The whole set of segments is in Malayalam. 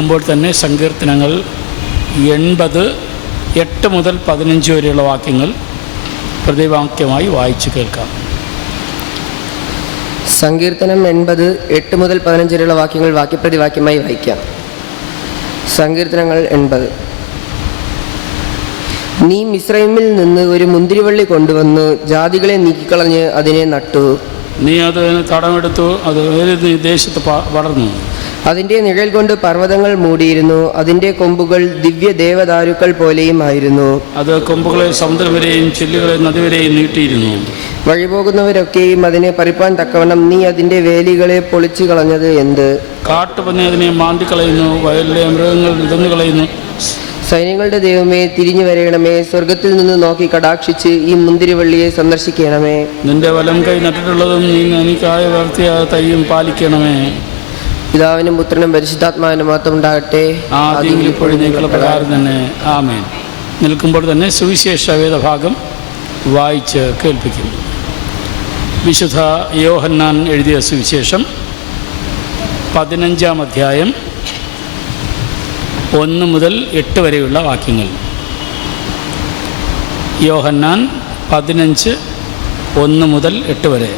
നിൽക്കുമ്പോൾ തന്നെ സങ്കീർത്തനങ്ങൾ 80 8 മുതൽ 15 വരെയുള്ള വാക്യങ്ങൾ പ്രതിവാക്യമായി വായിച്ചു കേൾക്കാം. സങ്കീർത്തനം 80 8 മുതൽ 15 വരെയുള്ള വാക്യങ്ങൾ വാക്യപ്രതിവാക്യമായി വായിക്കാം. സങ്കീർത്തനങ്ങൾ 80. നീ മിസ്രൈമിൽ നിന്ന് ഒരു മുന്തിരിവള്ളി കൊണ്ടുവന്നു ജാതികളെ നീക്കിക്കളഞ്ഞ് അതിനെ നട്ടു. നീ അതിന് തടമെടുത്തു, അത് ഏത് ദേശത്ത് വളർന്നു. അതിൻ്റെ നിഴൽ കൊണ്ട് പർവ്വതങ്ങൾ മൂടിയിരുന്നു. അതിൻ്റെ കൊമ്പുകൾ ദിവ്യ ദേവദാരുക്കൾ പോലെയും ആയിരുന്നു. അത് കൊമ്പുകളെ സമുദ്രം വരെയും ചില്ലുകളെ നദി വരെയും നീട്ടിയിരുന്നു. വഴിപോകുന്നവരൊക്കെയും അതിനെ പറിപ്പാൻ തക്കവണ്ണം നീ അതിൻ്റെ വേലികളെ പൊളിച്ചു കളഞ്ഞത് എന്ത്? കാട്ടുപന്നി അതിനെ മാന്തിക്കളയുന്നു, വയലിലെ മൃഗങ്ങൾ ഇടന്നു കളയുന്നു. സൈന്യങ്ങളുടെ ദൈവമേ, തിരിഞ്ഞു വരയണമേ. സ്വർഗത്തിൽ നിന്ന് നോക്കി കടാക്ഷിച്ച് ഈ മുന്തിരിവള്ളിയെ സന്ദർശിക്കണമേ. നിന്റെ വലം കൈ നട്ടിട്ടുള്ളതും നീ എനിക്കായ വളർത്തിയ തൈയും പാലിക്കണമേ. പിതാവിനും പുത്രനും പരിശുദ്ധാത്മാവിനും മാത്രം ഉണ്ടാകട്ടെ, ആദ്യം ഇപ്പോഴും നീക്കുള്ള പ്രകാരം തന്നെ. ആമേൻ. നിൽക്കുമ്പോൾ തന്നെ സുവിശേഷ വേദഭാഗം വായിച്ച് കേൾപ്പിക്കും. വിശുദ്ധ യോഹന്നാൻ എഴുതിയ സുവിശേഷം 15-ാം അധ്യായം 1 മുതൽ 8 വരെയുള്ള വാക്യങ്ങൾ. യോഹന്നാൻ 15 1 മുതൽ 8 വരെ.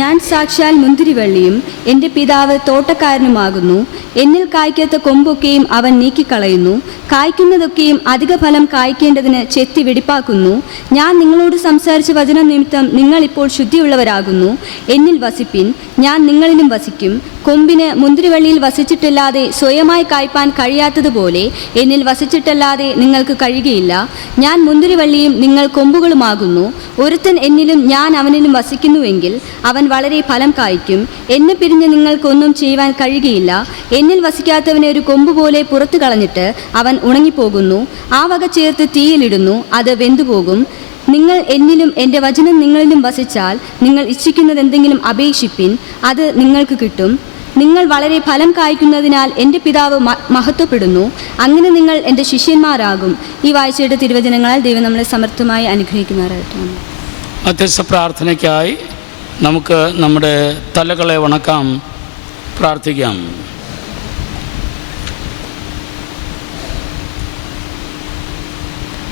ഞാൻ സാക്ഷാൽ മുന്തിരിവള്ളിയും എൻ്റെ പിതാവ് തോട്ടക്കാരനുമാകുന്നു. എന്നിൽ കായ്ക്കാത്ത കൊമ്പൊക്കെയും അവൻ നീക്കിക്കളയുന്നു, കായ്ക്കുന്നതൊക്കെയും അധിക ഫലം കായ്ക്കേണ്ടതിന് ചെത്തി വെടിപ്പാക്കുന്നു. ഞാൻ നിങ്ങളോട് സംസാരിച്ച വചനം നിമിത്തം നിങ്ങളിപ്പോൾ ശുദ്ധിയുള്ളവരാകുന്നു. എന്നിൽ വസിപ്പിൻ, ഞാൻ നിങ്ങളിലും വസിക്കും. കൊമ്പിന് മുന്തിരിവള്ളിയിൽ വസിച്ചിട്ടല്ലാതെ സ്വയമായി കായ്പാൻ കഴിയാത്തതുപോലെ എന്നിൽ വസിച്ചിട്ടല്ലാതെ നിങ്ങൾക്ക് കഴിയുകയില്ല. ഞാൻ മുന്തിരിവള്ളിയും നിങ്ങൾ കൊമ്പുകളുമാകുന്നു. ഒരുത്തൻ എന്നിലും ഞാൻ അവനിലും വസിക്കുന്നുവെങ്കിൽ അവൻ വളരെ ഫലം കായ്ക്കും. എന്നെ പിരിഞ്ഞ് നിങ്ങൾക്കൊന്നും ചെയ്യുവാൻ കഴിയുകയില്ല. എന്നിൽ വസിക്കാത്തവനെ ഒരു കൊമ്പ് പോലെ പുറത്തു കളഞ്ഞിട്ട് അവൻ ഉണങ്ങിപ്പോകുന്നു. ആ വക ചേർത്ത് തീയിലിടുന്നു, അത് വെന്തുപോകും. നിങ്ങൾ എന്നിലും എൻ്റെ വചനം നിങ്ങളിലും വസിച്ചാൽ നിങ്ങൾ ഇച്ഛിക്കുന്നത് എന്തെങ്കിലും അപേക്ഷിപ്പിൻ, അത് നിങ്ങൾക്ക് കിട്ടും. നിങ്ങൾ വളരെ ഫലം കായ്ക്കുന്നതിനാൽ എൻ്റെ പിതാവ് മഹത്വപ്പെടുന്നു. അങ്ങനെ നിങ്ങൾ എൻ്റെ ശിഷ്യന്മാരാകും. ഈ വായിച്ചയുടെ തിരുവചനങ്ങളാൽ ദൈവം നമ്മളെ സമർത്ഥമായി അനുഗ്രഹിക്കുമാറാകട്ടെ. മധ്യസ്ഥ പ്രാർത്ഥനയ്ക്കായി നമുക്ക് നമ്മുടെ തലകളെ വണക്കാം, പ്രാർത്ഥിക്കാം.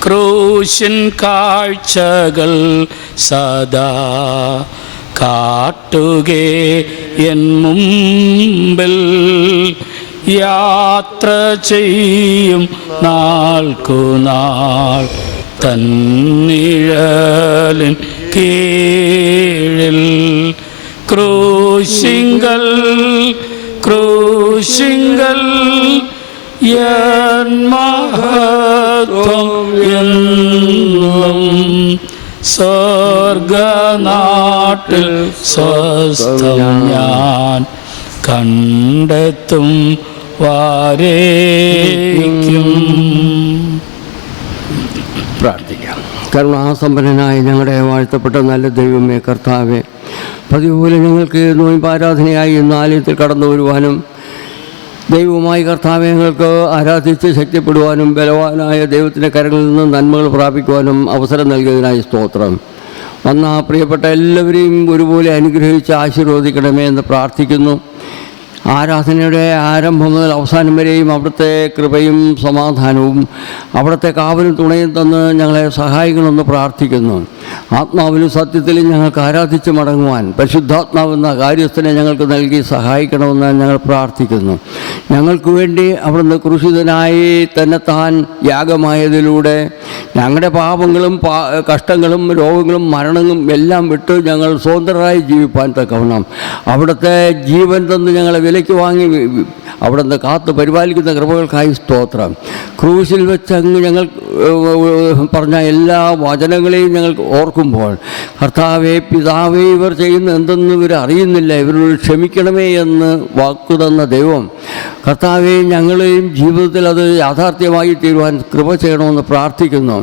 ക്രൂശിൻ കാഴ്ചകൾ സദാ കാട്ടുകേ എൻ മുമ്പിൽ, യാത്ര ചെയ്യും നാൾക്കുനാൾ തന്നിഴലിൻ കീഴിൽ. ക്രൂശിങ്കൽ ക്രൂശിങ്കൽ എൻ മഹത്വം എന്നും, സ്വർഗനാട്ടിൽ സ്വസ്ഥം ഞാൻ കണ്ടെത്തും വാരേക്കും. പ്രാർത്ഥിക്കാം. കരുണാസമ്പന്നനായ ഞങ്ങളുടെ വാഴ്ത്തപ്പെട്ട നല്ല ദൈവമേ, കർത്താവേ, പതിവുപോലെ ഞങ്ങൾക്ക് നോയമ്പാരാധനയായി ഇന്ന് ആലയത്തിൽ കടന്നു വരുവാനും ദൈവവുമായി കർത്താവെ ഞങ്ങൾക്ക് ആരാധിച്ച് ശക്തിപ്പെടുവാനും ബലവാനായ ദൈവത്തിൻ്റെ കരങ്ങളിൽ നിന്ന് നന്മകൾ പ്രാപിക്കുവാനും അവസരം നൽകിയതിനായി സ്തോത്രം. വന്ന പ്രിയപ്പെട്ട എല്ലാവരെയും ഒരുപോലെ അനുഗ്രഹിച്ച് ആശീർവദിക്കണമേ എന്ന് പ്രാർത്ഥിക്കുന്നു. ആരാധനയുടെ ആരംഭം മുതൽ അവസാനം വരെയും അവിടുത്തെ കൃപയും സമാധാനവും അവിടുത്തെ കാവലും തുണയും തന്ന് ഞങ്ങളെ സഹായിക്കണമെന്ന് പ്രാർത്ഥിക്കുന്നു. ആത്മാവിലും സത്യത്തിലും ഞങ്ങൾക്ക് ആരാധിച്ച് മടങ്ങുവാൻ പരിശുദ്ധാത്മാവെന്ന കാര്യസ്ഥനെ ഞങ്ങൾക്ക് നൽകി സഹായിക്കണമെന്ന് ഞങ്ങൾ പ്രാർത്ഥിക്കുന്നു. ഞങ്ങൾക്ക് വേണ്ടി അവിടുന്ന് ക്രൂശിതനായി തന്നെത്താൻ യാഗമായതിലൂടെ ഞങ്ങളുടെ പാപങ്ങളും കഷ്ടങ്ങളും രോഗങ്ങളും മരണങ്ങളും എല്ലാം വിട്ട് ഞങ്ങൾ സ്വതന്ത്രരായി ജീവിപ്പാൻ തക്കവണ്ണം അവിടുത്തെ ജീവൻ തന്ന് ഞങ്ങളെ വിലയ്ക്ക് വാങ്ങി അവിടുന്ന് കാത്തു പരിപാലിക്കുന്ന കൃപകൾക്കായി സ്തോത്രം. ക്രൂശിൽ വെച്ച് അങ്ങ് ഞങ്ങൾ പറഞ്ഞ എല്ലാ വചനങ്ങളെയും ഞങ്ങൾ ഓർക്കുമ്പോൾ കർത്താവേ, പിതാവേ, ഇവർ ചെയ്യുന്ന എന്തെന്ന് ഇവർ അറിയുന്നില്ല, ഇവരോട് ക്ഷമിക്കണമേ എന്ന് വാക്കു തന്ന ദൈവം കർത്താവേ, ഞങ്ങളെയും ജീവിതത്തിൽ അത് യാഥാർത്ഥ്യമായി തീരുവാൻ കൃപ ചെയ്യണമെന്ന് പ്രാർത്ഥിക്കുന്നു.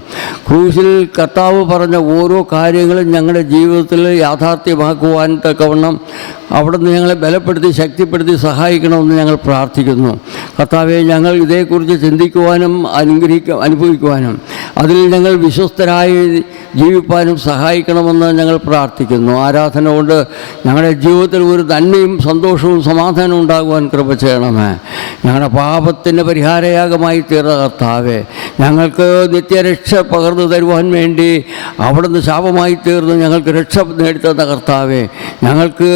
ക്രൂശിൽ കർത്താവ് പറഞ്ഞ ഓരോ കാര്യങ്ങളും ഞങ്ങളുടെ ജീവിതത്തിൽ യാഥാർത്ഥ്യമാക്കുവാൻ തക്കവണ്ണം അവിടുന്ന് ഞങ്ങളെ ബലപ്പെടുത്തി ശക്തിപ്പെടുത്തി സഹായിക്കണമെന്ന് ഞങ്ങൾ പ്രാർത്ഥിക്കുന്നു. കർത്താവെ, ഞങ്ങൾ ഇതേക്കുറിച്ച് ചിന്തിക്കുവാനും അനുഭവിക്കുവാനും അതിൽ ഞങ്ങൾ വിശ്വസ്തരായി ജീവിപ്പാനും സഹായിക്കണമെന്ന് ഞങ്ങൾ പ്രാർത്ഥിക്കുന്നു. ആരാധന കൊണ്ട് ഞങ്ങളുടെ ജീവിതത്തിൽ ഒരു നന്മയും സന്തോഷവും സമാധാനവും ഉണ്ടാകുവാൻ കൃപ ചെയ്യണമേ. ഞങ്ങളുടെ പാപത്തിൻ്റെ പരിഹാരയാഗമായി തീർന്ന കർത്താവെ, ഞങ്ങൾക്ക് നിത്യരക്ഷ പകർന്നു തരുവാൻ വേണ്ടി അവിടുന്ന് ശാപമായി തീർന്ന് ഞങ്ങൾക്ക് രക്ഷ നേടിത്തന്ന കർത്താവെ, ഞങ്ങൾക്ക്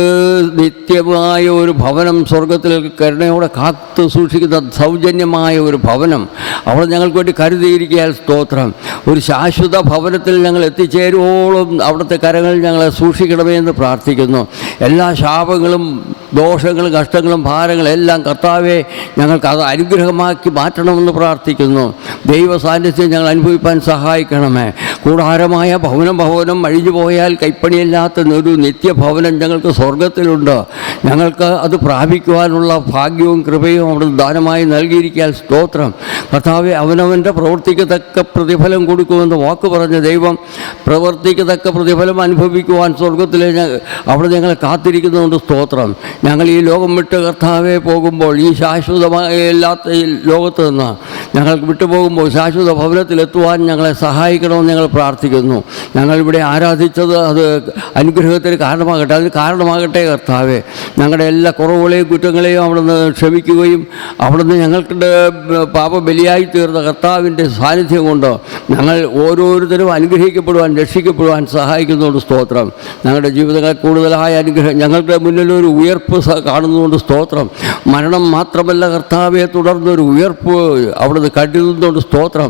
നിത്യമായ ഒരു ഭവനം സ്വർഗത്തിൽ കരുണയോടെ കാത്തു സൂക്ഷിക്കുന്ന സൗജന്യമായ ഒരു ഭവനം അവിടെ ഞങ്ങൾക്ക് വേണ്ടി കരുതിയിരിക്കാൻ സ്തോത്രം. ഒരു ശാശ്വത ഭവനത്തിൽ ഞങ്ങൾ എത്തിച്ചേരുവോളം അവിടുത്തെ കരങ്ങൾ ഞങ്ങളെ സൂക്ഷിക്കണമേ എന്ന് പ്രാർത്ഥിക്കുന്നു. എല്ലാ ശാപങ്ങളും ദോഷങ്ങളും കഷ്ടങ്ങളും ഭാരങ്ങളും എല്ലാം കർത്താവെ ഞങ്ങൾക്ക് അത് അനുഗ്രഹമാക്കി മാറ്റണമെന്ന് പ്രാർത്ഥിക്കുന്നു. ദൈവ സാന്നിധ്യം ഞങ്ങൾ അനുഭവിപ്പാൻ സഹായിക്കണമേ. കൂടാരമായ ഭവനം അഴിഞ്ഞു പോയാൽ കൈപ്പണിയില്ലാത്ത ഒരു നിത്യഭവനം ഞങ്ങൾക്ക് സ്വർഗത്തിലുണ്ട്. ഞങ്ങൾക്ക് അത് പ്രാപിക്കുവാനുള്ള ഭാഗ്യവും കൃപയും അവിടെ ദാനമായി നൽകിയിരിക്കാൻ സ്തോത്രം. കർത്താവെ, അവനവൻ്റെ പ്രവർത്തിക്കത്തക്ക പ്രതിഫലം കൊടുക്കുമെന്ന് വാക്ക് പറഞ്ഞ ദൈവം പ്രവർത്തിക്കത്തക്ക പ്രതിഫലം അനുഭവിക്കുവാൻ സ്വർഗത്തിലെ അവിടെ ഞങ്ങളെ കാത്തിരിക്കുന്നതുകൊണ്ട് സ്തോത്രം. ഞങ്ങൾ ഈ ലോകം വിട്ട് കർത്താവെ പോകുമ്പോൾ ഈ ശാശ്വതമായില്ലാത്ത ഈ ലോകത്ത് നിന്ന് ഞങ്ങൾക്ക് വിട്ടുപോകുമ്പോൾ ശാശ്വത ഭവനത്തിലെത്തുവാൻ ഞങ്ങളെ സഹായിക്കണമെന്ന് ഞങ്ങൾ പ്രാർത്ഥിക്കുന്നു. ഞങ്ങളിവിടെ ആരാധിച്ചത് അത് അനുഗ്രഹത്തിന് കാരണമാകട്ടെ, അതിന് കാരണമാകട്ടെ കർത്താവെ. ഞങ്ങളുടെ എല്ലാ കുറവുകളെയും കുറ്റങ്ങളെയും അവിടുന്ന് ക്ഷമിക്കുകയും അവിടുന്ന് ഞങ്ങൾക്ക് പാപബലിയായി തീർന്ന കർത്താവിൻ്റെ സാന്നിധ്യം കൊണ്ട് ഞങ്ങൾ ഓരോരുത്തരും അനുഗ്രഹിക്കപ്പെടുവാൻ രക്ഷിക്കപ്പെടുവാൻ സഹായിക്കുന്നതുകൊണ്ട് സ്തോത്രം. ഞങ്ങളുടെ ജീവിതങ്ങളെ കൂടുതലായ അനുഗ്രഹം ഞങ്ങളുടെ മുന്നിലൊരു ഉയർപ്പ് കാണുന്നതുകൊണ്ട് സ്തോത്രം. മരണം മാത്രമല്ല കർത്താവെ, തുടർന്നൊരു ഉയർപ്പ് അവിടുന്ന് കരുതുന്നതുകൊണ്ട് സ്തോത്രം.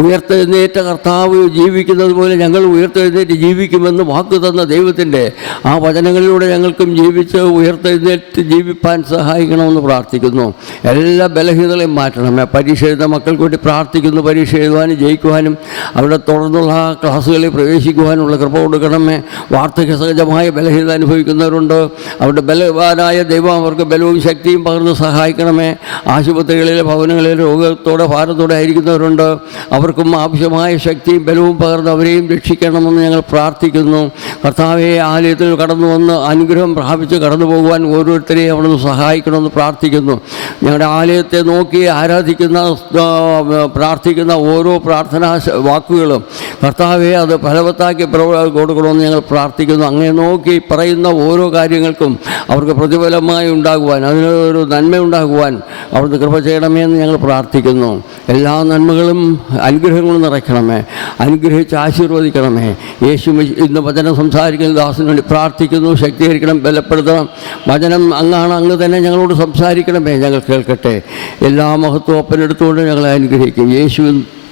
ഉയർത്തെഴുന്നേറ്റ കർത്താവ് ജീവിക്കുന്നത് പോലെ ഞങ്ങൾ ഉയർത്തെഴുന്നേറ്റ് ജീവിക്കുമെന്ന് വാക്ക് തന്ന ദൈവത്തിൻ്റെ ആ വചനങ്ങളിലൂടെ ഞങ്ങൾക്കും ജീവിച്ച് ഉയർത്തെഴുന്നേറ്റ് ജീവിപ്പാൻ സഹായിക്കണമെന്ന് പ്രാർത്ഥിക്കുന്നു. എല്ലാ ബലഹീനതകളെയും മാറ്റണമേ. പരീക്ഷ എഴുതുന്ന മക്കൾക്ക് വേണ്ടി പ്രാർത്ഥിക്കുന്നു. പരീക്ഷ എഴുതുവാനും ജയിക്കുവാനും അവിടെ തുടർന്നുള്ള ക്ലാസ്സുകളിൽ പ്രവേശിക്കുവാനുള്ള കൃപ കൊടുക്കണമേ. വാർദ്ധക്യ സഹജമായ ബലഹീനത അനുഭവിക്കുന്നവരുണ്ട്. അവരുടെ ബലവാനായ ദൈവം അവർക്ക് ബലവും ശക്തിയും പകർന്ന് സഹായിക്കണമേ. ആശുപത്രികളിലെ ഭവനങ്ങളിലെ രോഗത്തോടെ ഭാരത്തോടെ ആയിരിക്കുന്നവരുണ്ട്. അവർക്കും ആവശ്യമായ ശക്തിയും ബലവും പകർന്ന് അവരെയും രക്ഷിക്കണമെന്ന് ഞങ്ങൾ പ്രാർത്ഥിക്കുന്നു. കർത്താവെ, ആലയത്തിൽ കടന്നു വന്ന് അനുഗ്രഹം പ്രാപിച്ച് കടന്നു പോകുവാൻ ഓരോരുത്തരെയും അവിടുന്ന് സഹായിക്കണമെന്ന് പ്രാർത്ഥിക്കുന്നു. ഞങ്ങളുടെ ആലയത്തെ നോക്കി ആരാധിക്കുന്ന പ്രാർത്ഥിക്കുന്ന ഓരോ പ്രാർത്ഥനാ വാക്കുകളും കർത്താവെ അത് ഫലവത്താക്കി കൊടുക്കണമെന്ന് ഞങ്ങൾ പ്രാർത്ഥിക്കുന്നു. അങ്ങനെ നോക്കി പറയുന്ന ഓരോ കാര്യങ്ങൾക്കും അവർക്ക് പ്രതിഫലമായി ഉണ്ടാകുവാൻ, അതിനൊരു നന്മ ഉണ്ടാകുവാൻ അവിടുന്ന് കൃപ ചെയ്യണമേ എന്ന് ഞങ്ങൾ പ്രാർത്ഥിക്കുന്നു. എല്ലാ നന്മകളും അനുഗ്രഹങ്ങളും നിറയ്ക്കണമേ. അനുഗ്രഹിച്ച് ആശീർവദിക്കണമേ. യേശു ഇന്ന് വചനം സംസാരിക്കുന്ന ദാസന് വേണ്ടി പ്രാർത്ഥിക്കുന്നു. ശക്തീകരിക്കണം, ബലപ്പെടുത്തണം. വചനം അങ്ങാണ്, അങ്ങ് തന്നെ ഞങ്ങളോട് സംസാരിക്കണമേ. ഞങ്ങൾ കേൾക്കട്ടെ. എല്ലാ മഹത്വവും ഒപ്പനെടുത്തുകൊണ്ട് ഞങ്ങളെ അനുഗ്രഹിക്കും. യേശു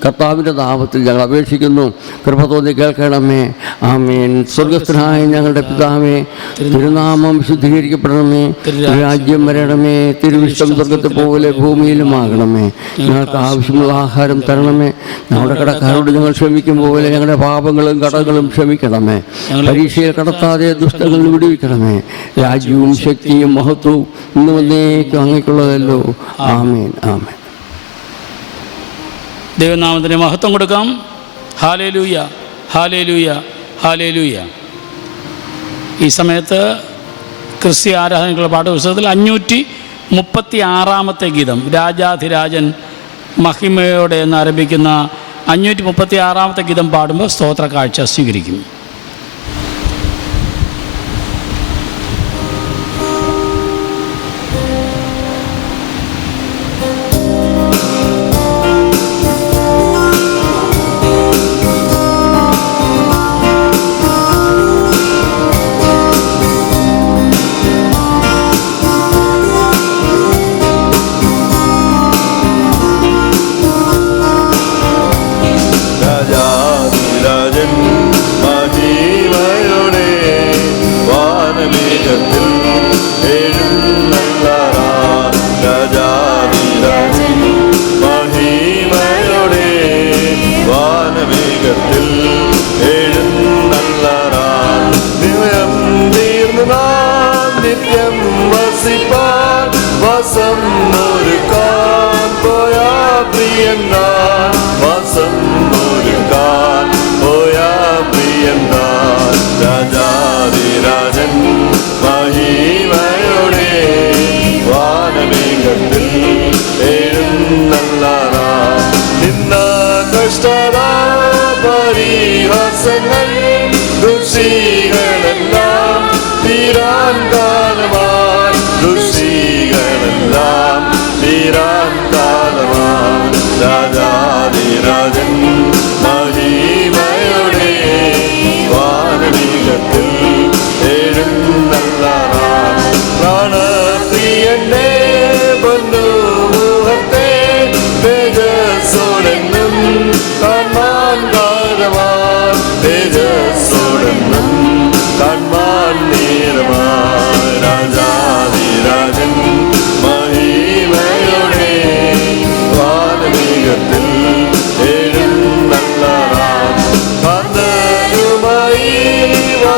കർത്താവിൻ്റെ നാമത്തിൽ ഞങ്ങൾ അപേക്ഷിക്കുന്നു. കൃപ തോന്നി കേൾക്കണമേ. ആമേൻ. സ്വർഗസ്ഥനായ ഞങ്ങളുടെ പിതാവേ, തിരുനാമം വിശുദ്ധീകരിക്കപ്പെടണമേ. രാജ്യം വരണമേ. തിരുവിഷ്ടം സ്വർഗത്തെ പോലെ ഭൂമിയിലുമാകണമേ. ഞങ്ങൾക്ക് ആവശ്യമുള്ള ആഹാരം തരണമേ. ഞങ്ങളുടെ കടക്കാരോട് ഞങ്ങൾ ക്ഷമിക്കും പോലെ ഞങ്ങളുടെ പാപങ്ങളും കടങ്ങളും ക്ഷമിക്കണമേ. പരീക്ഷയിൽ കടത്താതെ ദുഷ്ടങ്ങളിൽ വിടുവിക്കണമേ. രാജ്യവും ശക്തിയും മഹത്വവും ഇന്ന് വന്നേക്കും അങ്ങേക്കുള്ളതല്ലോ. ആമേൻ. ആമേൻ. ദൈവനാമത്തിന് മഹത്വം കൊടുക്കാം. Hallelujah, hallelujah, hallelujah. ഈ സമയത്ത് ക്രിസ്ത്യ ആരാധനയ്ക്കുള്ള പാഠപുസ്തകത്തിൽ 536 ഗീതം, രാജാധിരാജൻ മഹിമയോടെ എന്ന് ആരംഭിക്കുന്ന 536 ഗീതം പാടുമ്പോൾ സ്തോത്ര കാഴ്ച സ്വീകരിക്കും. രാജൻ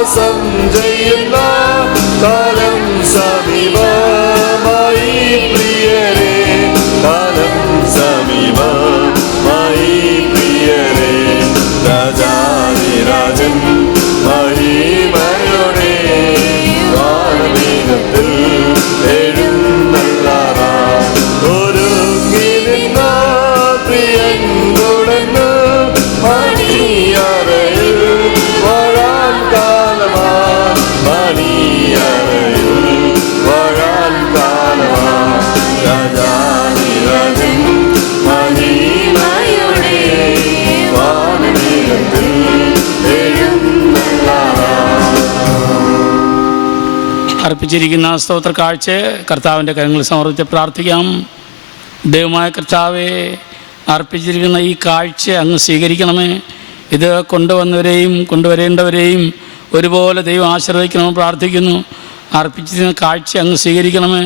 വാസം ചെയ്യുന്ന കാലം സമീപമായി പ്രിയരേ, കാലം സമീപമായി പ്രിയരേ. രാജാതിരാജൻ മഹിമയോടെ വാനമേഘത്തിൽ എഴുന്നള്ളാറാം. ഒരുങ്ങി നിന്ന പ്രിയൻ തുടർന്ന് മണിയറയിൽ വാഴാൻ കാലമാ, മണിയറയിൽ വാഴാൻ കാലമാ. രാജാതിരാജൻ മഹിമയോടെ വാനമേഘത്തിൽ അർപ്പിച്ചിരിക്കുന്ന സ്തോത്ര കാഴ്ച കർത്താവിൻ്റെ കരങ്ങളിൽ സമർപ്പിച്ച് പ്രാർത്ഥിക്കാം. ദൈവമായ കർത്താവെ, അർപ്പിച്ചിരിക്കുന്ന ഈ കാഴ്ച അങ്ങ് സ്വീകരിക്കണമേ. ഇത് കൊണ്ടുവന്നവരെയും കൊണ്ടുവരേണ്ടവരെയും ഒരുപോലെ ദൈവം ആശീർവദിക്കണമെന്ന് പ്രാർത്ഥിക്കുന്നു. അർപ്പിച്ചിരിക്കുന്ന കാഴ്ച അങ്ങ് സ്വീകരിക്കണമേ.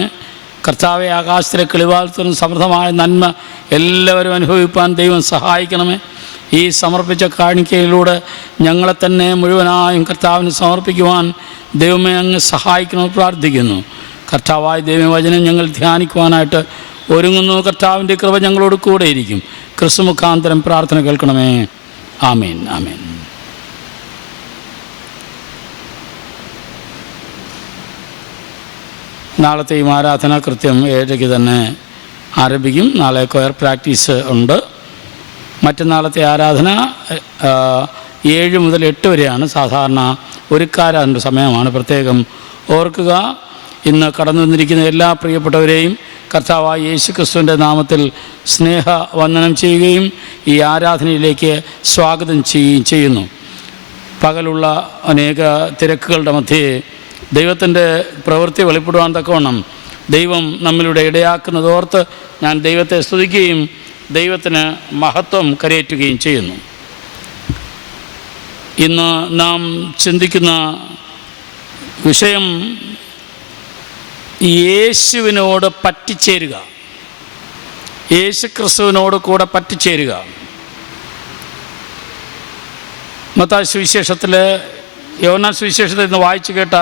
കർത്താവെ, ആകാശത്തിലെ കിളിവാൽത്തുന്ന സമൃദ്ധമായ നന്മ എല്ലാവരും അനുഭവിപ്പാൻ ദൈവം സഹായിക്കണമേ. ഈ സമർപ്പിച്ച കാണിക്കയിലൂടെ ഞങ്ങളെ തന്നെ മുഴുവനായും കർത്താവിന് സമർപ്പിക്കുവാൻ ദൈവമേ അങ്ങ് സഹായിക്കണമെന്ന് പ്രാർത്ഥിക്കുന്നു. കർത്താവായ ദൈവവചനം ഞങ്ങൾ ധ്യാനിക്കുവാനായിട്ട് ഒരുങ്ങുന്നു. കർത്താവിൻ്റെ കൃപ ഞങ്ങളോട് കൂടെയിരിക്കും. ക്രിസ്തു മുഖാന്തരം പ്രാർത്ഥന കേൾക്കണമേ. ആമേൻ, ആമേൻ. നാളത്തെയും ആരാധന കൃത്യം 7:00 തന്നെ ആരംഭിക്കും. നാളെ കൊയർ പ്രാക്ടീസ് ഉണ്ട്. മറ്റന്നാളത്തെ ആരാധന 7 മുതൽ 8 വരെയാണ്. സാധാരണ ഒരുക്കാരാൻ്റെ സമയമാണ്. പ്രത്യേകം ഓർക്കുക. ഇന്ന് കടന്നു വന്നിരിക്കുന്ന എല്ലാ പ്രിയപ്പെട്ടവരെയും കർത്താവായ യേശു ക്രിസ്തുവിൻ്റെ നാമത്തിൽ സ്നേഹവന്ദനം ചെയ്യുകയും ഈ ആരാധനയിലേക്ക് സ്വാഗതം ചെയ്യുന്നു. പകലുള്ള അനേക തിരക്കുകളുടെ മധ്യേ ദൈവത്തിൻ്റെ പ്രവൃത്തി വെളിപ്പെടുവാൻ തക്കവണ്ണം ദൈവം നമ്മളിവിടെ ഇടയാക്കുന്നതോർത്ത് ഞാൻ ദൈവത്തെ സ്തുതിക്കുകയും ദൈവത്തിന് മഹത്വം കരയേറ്റുകയും ചെയ്യുന്നു. ഇന്ന് നാം ചിന്തിക്കുന്ന വിഷയം യേശുവിനോട് പറ്റിച്ചേരുക, യേശു ക്രിസ്തുവിനോട് കൂടെ പറ്റിച്ചേരുക. മത്തായി സുവിശേഷത്തിൽ, യോഹന്നാൻ സുവിശേഷത്തിൽ ഇന്ന് വായിച്ചു കേട്ട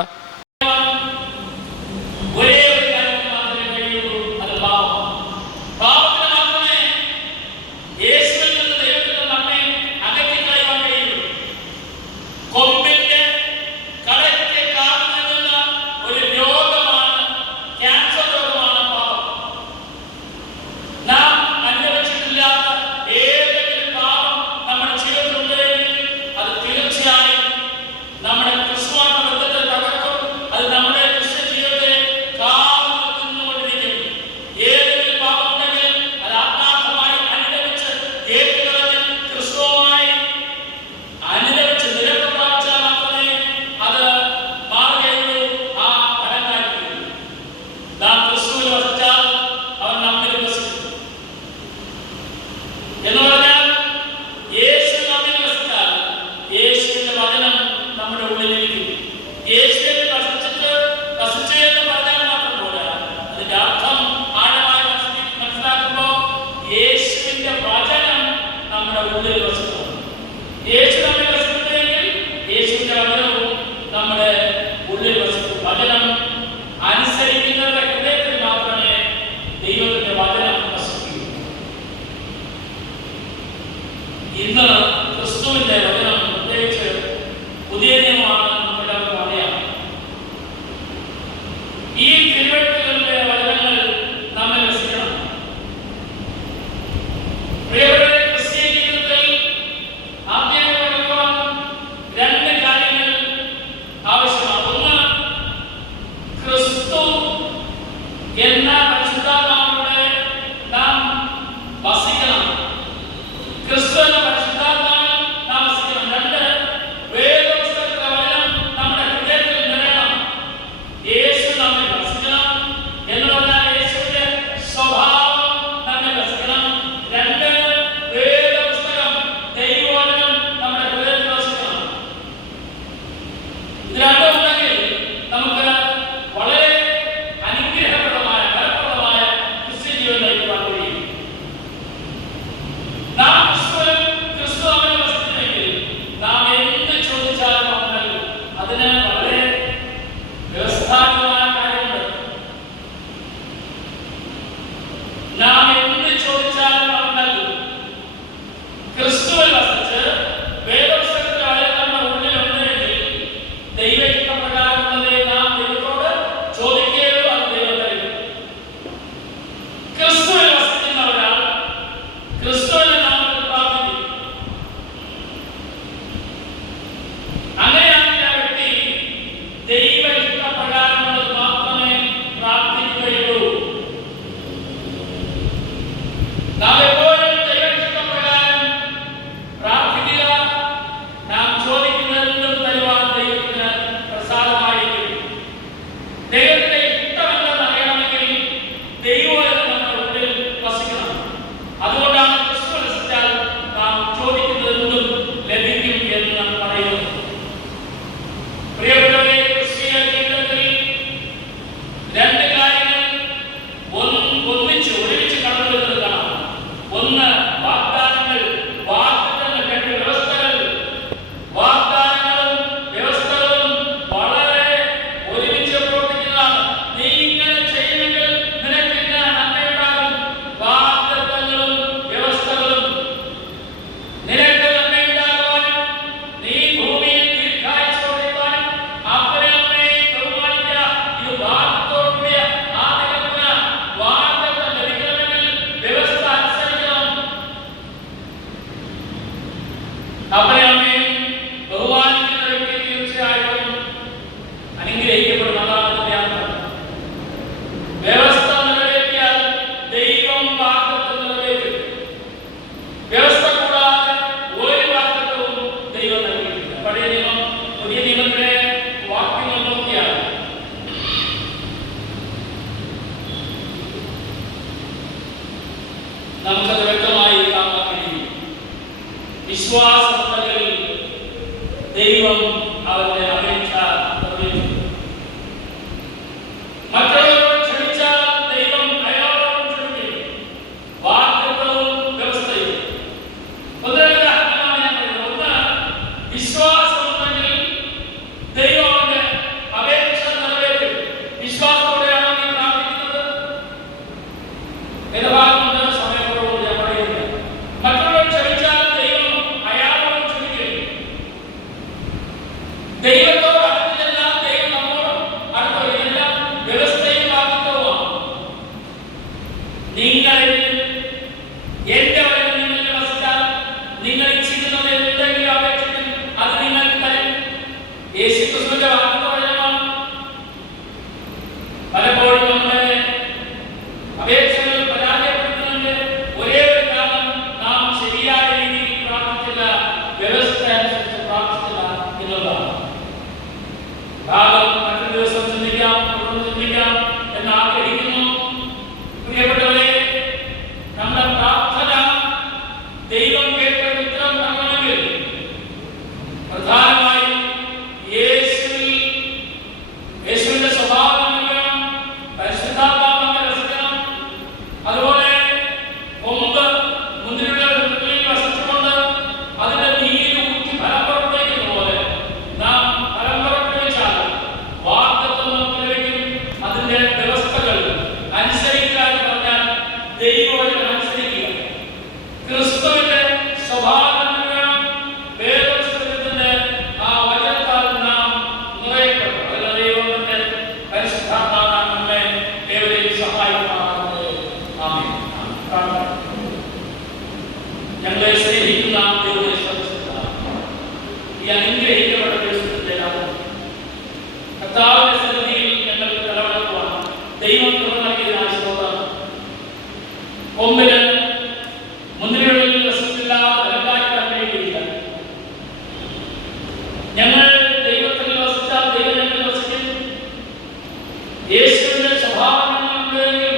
അതിന് ഇഷ്ടപ്രകാരമുള്ളതേ നാം ദൈവത്തോട് ചോദിക്കുകയുള്ളൂ, അത് ദൈവം തരും. ക്രിസ്തുവിൽ വസിക്കുന്ന ഒരാൾ ക്രിസ്തുവിനെ നാമത്തിൽ പ്രാർത്ഥിക്കും. അങ്ങനെയാണെങ്കിൽ ആ വ്യക്തി ദൈവ ഇഷ്ടപ്രകാരമുള്ളത് മാത്രമേ പ്രാർത്ഥിക്കുകയുള്ളൂ. നാം എപ്പോഴും ദൈവ ഇഷ്ടപ്രകാരം പ്രാർത്ഥിക്കുക. നാം ചോദിക്കുന്നതെന്തും തരുവാൻ ദൈവത്തിന് പ്രസാദമായിരിക്കും. ദൈവത്തിന്റെ ഇഷ്ടമെന്തെന്ന് അറിയണമെങ്കിൽ ദൈവം നമ്മുടെ ഉള്ളിൽ വസിക്കണം. അതുകൊണ്ടാണ് ക്രിസ്തു വസിച്ചാൽ നാം ചോദിക്കുന്നതെന്തും ലഭിക്കും എന്ന് നാം പറയുന്നത്. പ്രിയപ്പെട്ടവരെ, ക്രിസ്തീയ ജീവിതത്തിൽ രണ്ട് കാര്യങ്ങൾ ഒരുമിച്ച് കടന്നു വരുന്നത് കാണാം. ഒന്ന് വാഗ്ദാനങ്ങൾ, വാഗ്ദത്തങ്ങൾ, രണ്ട് വ്യവസ്ഥകൾ. വാഗ്ദാനങ്ങളും വ്യവസ്ഥകളും വളരെ ഒരുമിച്ച് പ്രവർത്തിക്കുന്നതാണ്. നീ ഇങ്ങനെ ചെയ്യുമെങ്കിൽ നിനക്ക് ഇന്ന നന്മയുണ്ടാകും. വാഗ്ദത്തങ്ങളും വ്യവസ്ഥകളും. നിനക്ക് നന്മയുണ്ടാകുവാനും നീ ഭൂമിയിൽ ദീർഘായുസ്സോടെയിരിക്കാനും അപ്പനെ അമ്മയെ ബഹുമാനിക്കുക. ഇത് വാഗ്ദത്തോടുകൂടിയ ആദ്യ കൽപ്പന. വാഗ്ദത്തം ലഭിക്കണമെങ്കിൽ വ്യവസ്ഥ അനുസരിക്കണം. അപ്പനെ അമ്മയും ബഹുമാനിക്കുന്ന വ്യക്തി തീർച്ചയായിട്ടും അനുഗ്രഹിക്കപ്പെടും. അതാണ് അതിന്റെ അർത്ഥം. വ്യവസ്ഥ നിറവേറ്റിയാൽ ദൈവം വാഗ്ദത്തം നിറവേറ്റും. വ്യവസ്ഥ കൂടാതെ ഒരു വാഗ്ദത്തവും ദൈവം നൽകിയിട്ടില്ല. പഴയ നിയമം, പുതിയ നിയമത്തിലെ വാക്യങ്ങൾ നോക്കിയാൽ നമുക്കത് വ്യക്തമായി കാണാൻ കഴിയും. വിശ്വാസമുണ്ടെങ്കിൽ ദൈവം അവരുടെ അപേക്ഷ നിറവേറ്റും. മറ്റുള്ളവരോട് ക്ഷമിച്ചാൽ ദൈവം അയാളോടും ക്ഷമിക്കും. വാഗ്ദത്തവും വ്യവസ്ഥയും. ഒന്ന് ഉദാഹരണമാണ് ഞാൻ പറയുന്നത്. ഒന്ന്, വിശ്വാസമുണ്ടെങ്കിൽ ദൈവം അവന്റെ അപേക്ഷ നിറവേറ്റും. വിശ്വാസത്തോടെയാണ് നീ പ്രാർത്ഥിക്കുന്നത് എന്ന ഭാഗമുണ്ട്. സമയത്തോടുകൂടി ഞാൻ പറയുന്നില്ല. മറ്റുള്ളവർ ക്ഷമിച്ചാൽ ദൈവം അയാളോടും ക്ഷമിക്കും. ദൈവത്തോട് അടുത്തില്ലെല്ലാം ദൈവം നമ്മോടും അടുത്ത് വരും. ഇതെല്ലാം വ്യവസ്ഥയും വാഗ്ദത്തവുമാണ്. നിങ്ങളിൽ എന്റെ വചനം നിങ്ങളിൽ വസിച്ചാൽ നിങ്ങൾ ഇച്ഛിക്കുന്നത് എന്തെങ്കിലും അപേക്ഷിക്കും, അത് നിങ്ങൾക്ക് തരും. യേശുക്രിസ്തുവിന്റെ വാഗ്ദത്തവചനമാണ്. പലപ്പോഴും നമ്മുടെ അപേക്ഷകൾ പരാജയപ്പെടുത്തുന്നതിന്റെ ഒരേ ഒരു കാരണം നാം ശരിയായ രീതിയിൽ പ്രാർത്ഥിച്ചില്ല, വ്യവസ്ഥ അനുസരിച്ച് പ്രാർത്ഥിച്ചില്ല എന്നുള്ളതാണ്. ഭാഗം മറ്റൊരു ദിവസം ചിന്തിക്കാം, തുടർന്ന് ചിന്തിക്കാം എന്ന് ആഗ്രഹിക്കുന്നു. പ്രിയപ്പെട്ടവരെ, നമ്മുടെ പ്രാർത്ഥന ദൈവം കേട്ട ഉത്തരം നൽകണമെങ്കിൽ പ്രധാനമായും യേശുവിന്റെ സ്വഭാവം നൽകണം. പരിശുദ്ധാത്മാവിനെ രസിക്കണം. അതുപോലെ കൊമ്പ് മുന്തിരിയുടെ വസിച്ചുകൊണ്ട് അതിന്റെ നീര് ഊറ്റി ഫലം പുറപ്പെടുവിക്കുന്ന പോലെ നാം ഫലം പുറപ്പെടുവിച്ചാൽ വാഗ്ദത്തം നമുക്ക് ലഭിക്കും. അതിന്റെ വ്യവസ്ഥകൾ അനുസരിക്കുക എന്ന് പറഞ്ഞാൽ ദൈവവചനം അനുസരിക്കുക. ക്രിസ്തുവിന്റെ സ്വഭാവം നൽകണം. വേദപുസ്തകത്തിന്റെ ആ വചനത്താൽ നാം നിറയപ്പെടും. അതിൽ ദൈവത്തിന്റെ പരിശുദ്ധാത്മാവ് നമ്മെ ഏവരെയും സഹായിക്കുമാറാകട്ടെ. ആമേൻ. പ്രാർത്ഥന. ഞങ്ങളെ സ്നേഹിക്കുന്ന ദൈവത്തെ ശ്രദ്ധിക്കുക. ഈ അനുഗ്രഹിക്കപ്പെട്ട ദിവസത്തിന്റെ കർത്താവിന്റെ സന്നിധിയിൽ ഞങ്ങൾ നിലവിളക്കുവാൻ ദൈവം കൃപ നൽകിയതിനായി സ്തോത്രം. കൊമ്പിന് മുന്തിരികളിൽ വസിച്ചില്ലാതെ ഫലകായ്ക്കാൻ കഴിയുകയില്ല. ഞങ്ങൾ ദൈവത്തിൽ വസിച്ചാൽ ദൈവം ഞങ്ങളിൽ വസിക്കും. യേശുവിന്റെ സ്വഭാവം ഞങ്ങളുണ്ടെങ്കിൽ,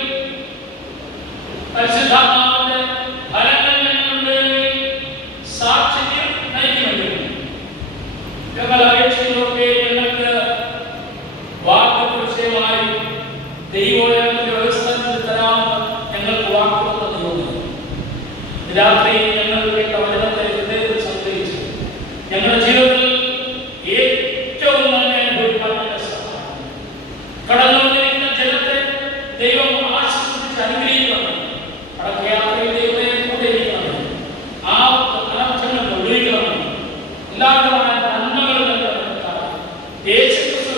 പരിശുദ്ധാത്മാവിന്റെ ഫലങ്ങൾ ഞങ്ങളുണ്ടെങ്കിൽ സാക്ഷിക്ക് നയിക്കുമെങ്കിൽ ഞങ്ങൾ അപേക്ഷിക്കുന്നതൊക്കെ ഞങ്ങൾക്ക് വാഗ്ദത്ത വിഷയമായി ദൈവോചനത്തിന്റെ വ്യവസ്ഥ തരാമെന്ന് ഞങ്ങൾക്ക് വാക്കുകളുടെ ദൈവം. രാത്രി ഞങ്ങൾ കേട്ട വചനത്തെ ഹൃദയത്തിൽ സംഗ്രഹിച്ചു ഞങ്ങളുടെ ജീവിതത്തിൽ ഏറ്റവും നല്ല അനുഭവിക്കാൻ സഹായം. കടന്നു വന്നിരിക്കുന്ന ജനത്തെ ദൈവം ആശീർവദിച്ച് അനുഗ്രഹിക്കണം. കടക്കയാത്രയിൽ ദൈവത്തെ കൂടെ ഇരിക്കണം. ആ അനർത്ഥങ്ങൾ ഒഴിക്കണം. എല്ലാവരുമായ നന്മകൾ നൽകണം. യേശുക്രിസ്തു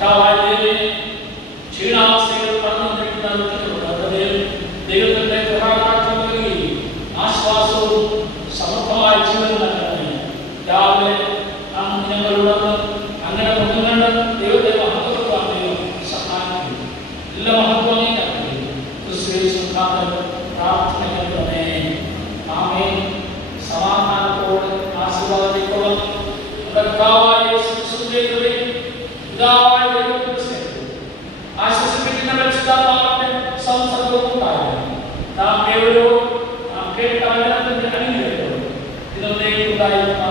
കർത്താവായ ദൈവമേ, ക്ഷീണാവസ്ഥയിൽ കടന്നുകൊണ്ടിരിക്കുന്ന ദൈവത്തിന്റെ പ്രകാശം നൽകുകയും ആശ്വാസവും സമൃദ്ധമായ ജീവൻ നൽകണമേ. രാവിലെ ഞങ്ങളുടന്ന് അങ്ങനെ കൊണ്ടുകണ്ട് ദൈവത്തെ മഹത്വപ്പെടുത്താൻ ദൈവം സഹായിക്കും. എല്ലാ മഹത്വമേ പ്രാർത്ഥനകളെ ആമേൻ. സമാധാനത്തോടെ ആശീർവാദത്തോടെ കർത്താവായ യേശുക്രിസ്തുവിന്റെ കൃപയും പിതാവായ ദൈവത്തിന്റെ സ്നേഹവും ആശ്വസിപ്പിക്കുന്ന പരിശുദ്ധാത്മാവിന്റെ സംസർഗവും ഉണ്ടായിരുന്നു. നാം ഏവരോടും നാം കേട്ട വചനത്തിന്റെ അനുഗ്രഹത്തോടും ഇതൊന്നേക്കുണ്ടായിരുന്ന